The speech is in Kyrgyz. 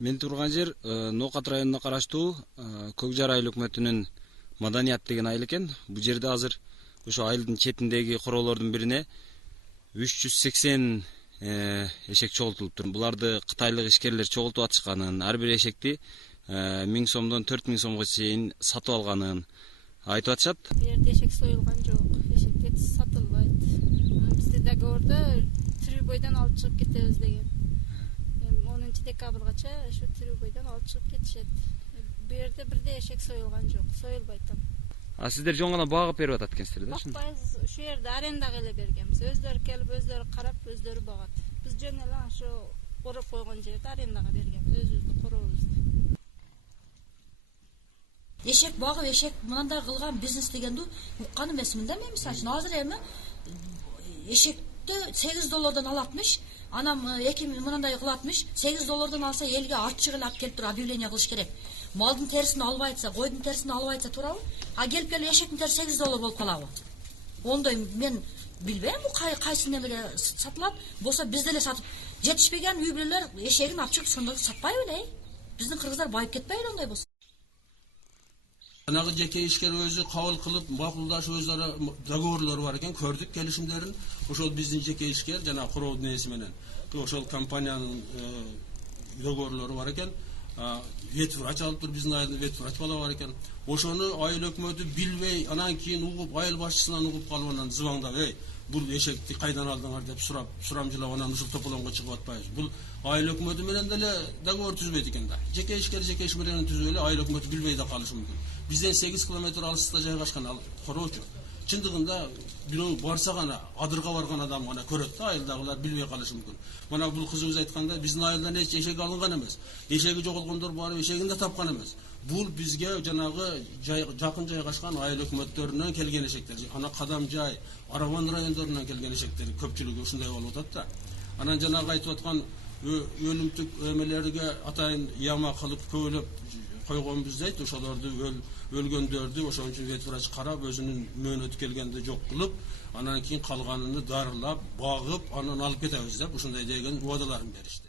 Мен турган жер Нокат районуна караштуу Көк Жар айыл өкмөтүнүн Маданият деген айыл экен. Бул жерде азыр ошо айылдын четиндеги короолордун бирине 380 эшек чогултулуптур. Буларды кытайлык ишкерлер чогултуп атышканын, ар бир эшекти 1000 сомдон 4000 сомго чейин сатып алганын айтып атышат. Бул жерде эшек союлган жок, эшектер сатылбайт. Бизде договордо Трюбойдон алып чыгып кетебиз деген. 10 декабргача ошо Трюбойдон алып чыгып кетишет. Бул жерде бирде эшек союлган жок, союлбайт. Сиздер жөн гана багып берип атат экенсиздер да? Бакпайбыз, ушул жерде арендага эле бергенбиз. Өздөрү келип, өздөрү карап, өздөрү багат. Биз жөн эле ошо ороп койгон жерди арендага бергенбиз, өзүбүздүн корообузду. Эшек багып, эшек мындай кылган бизнес дегенди уккан эмесмин да мен. Мисалы үчүн азыр эми эшекти $8 алатмыш, анан 2000 мындай кылатмыш, $8 алса элге ачык эле алып келип туруп объявление кылыш керек. Малдын терисин албай атса, койдун терисин албай атса туурабы? Келип эшектин териси $8 болуп калабы? Ондой мен билбейм, бул кайсы немеге сатылат. Болсо биз деле сатып жетишпеген үй бүлөлөр эшегин алып чыгып сонда сатпайбы эле? Биздин кыргыздар байып кетпейби ондой болсо? Жанагы жеке ишкер өзү кабыл кылып макулдашып өзара договорлор бар экен, көрдүк келишимдерин. Ошол биздин жеке ишкер жана куроодун ээси менен ошол компаниянын договорлору бар экен. Ветврач алып туруп биздин айылда ветврач бала бар экен. Ошону айыл өкмөтү билбей, анан кийин угуп, айыл башчысынан угуп калып анан зыбаңдап, бул эшекти кайдан алдыңар деп сурамжылап анан ушул тополоңго чыгып атпайбыз. Бул айыл өкмөтү менен деле договор түзбөйт экен да. Жеке ишкер иш менен түзүп эле айыл өкмөтү билбей да калышы мүмкүн. Бизден 8 километр алыстыкта жайгашкан ал короочу. Чындыгында бирөө барса гана, адырга барган адам гана көрөт да, айылдагылар билбей калышы мүмкүн. Мана бул кызыбыз айткандай, биздин айылдан эч эшек алынган эмес. Эшеги жоголгондор барып эшегин да тапкан эмес. Бул бизге жанагы жакын жайгашкан айыл өкмөттөрүнөн келген эшектер, ана Кадам жай, Араван райондорунан келген эшектер көпчүлүгү ушундай болуп атат да. Анан жанагы айтып аткан өлүмтүк эмелерге атайын яма кылып көбөлөп койгонбуз дейт. Ошолорду өлгөндөрдү ошон үчүн ветврач карап өзүнүн мөөнөтү келгенде жок кылып, анан кийин калганын дарылап, багып, анан алып кетебиз деп ушундай деген убадаларын беришти.